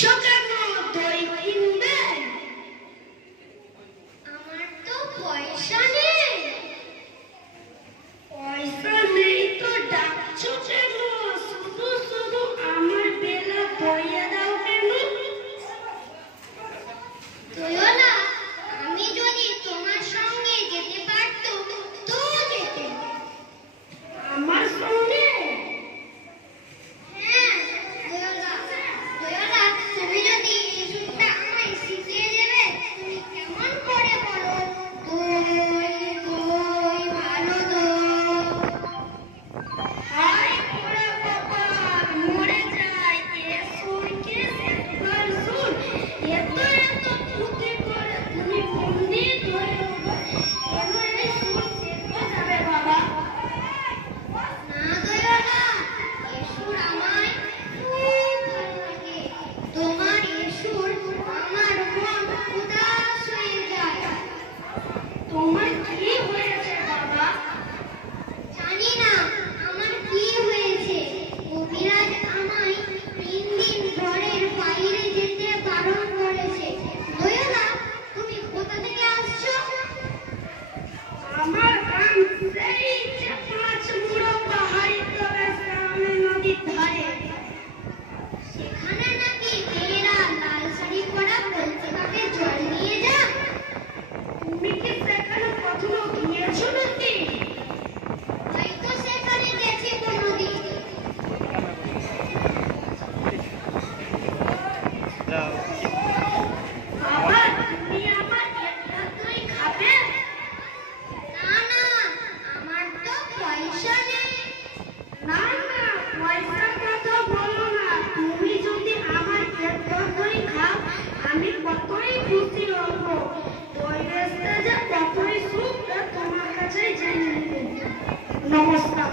কেন দই কিনবেন? আমার তো পয়সা নেই। পয়সা নেই তো ডাকছো কেন? শুধু শুধু আমার বেলা পড়িয়ে দাও কেন? দয়ালা, আমি যদি তোমার সঙ্গে যেতে পারতাম তো যেতাম। আমার সঙ্গে? হ্যাঁ দয়ালা, দয়ালা, তুমি যদি এই সুরটা আমায় শিখিয়ে দেবে। তুমি কেমন করে বলো? দই দই ভালো দই। হায় ওরে বাবা, মরে যায় এ সুর, কে একবার সুর। এত এত পুঁথি করে তুমি পণ্ডিত হয়ে উঠো, কেন এই সুর শেখা যাবে বাবা? না দয়ালা, এ সুর আমায় খুব ভালো লাগে। তোমার এ সুর আমার মন উদাস হয়ে যায়। তোমার কি হয়েছে বাবা? জানি না আমার কি হয়েছে। কবিরাজ আমায় 3 দিন ঘরের বাইরে যেতে বারণ করেছে। দয়ালা, তুমি কোথা থেকে আসছো? আমার গ্রাম সেই যে 5 মুড়ো পাহাড়ি তবে সামনে নদীর ধারে। সেখানে নাকি মেয়েরা লাল শাড়ি পরা কলসি কাপে জল নিয়ে যায়। তুমি কি সেখানে কখনো গিয়েছো নাকি? হয়তো সেখানে গেছি কোনোদিন। বাবা, তুমি আমার একটা দই খাবে? না না, আমার তো পয়সা নেই। না না, পয়সার কথা বলো না। তুমি যদি আমার একটা দই খাও, আমি কতই খুশি হব। দই বেচতে যে কতই সুখ তা তোমার কাছেই জেনে নেব। নমস্কার।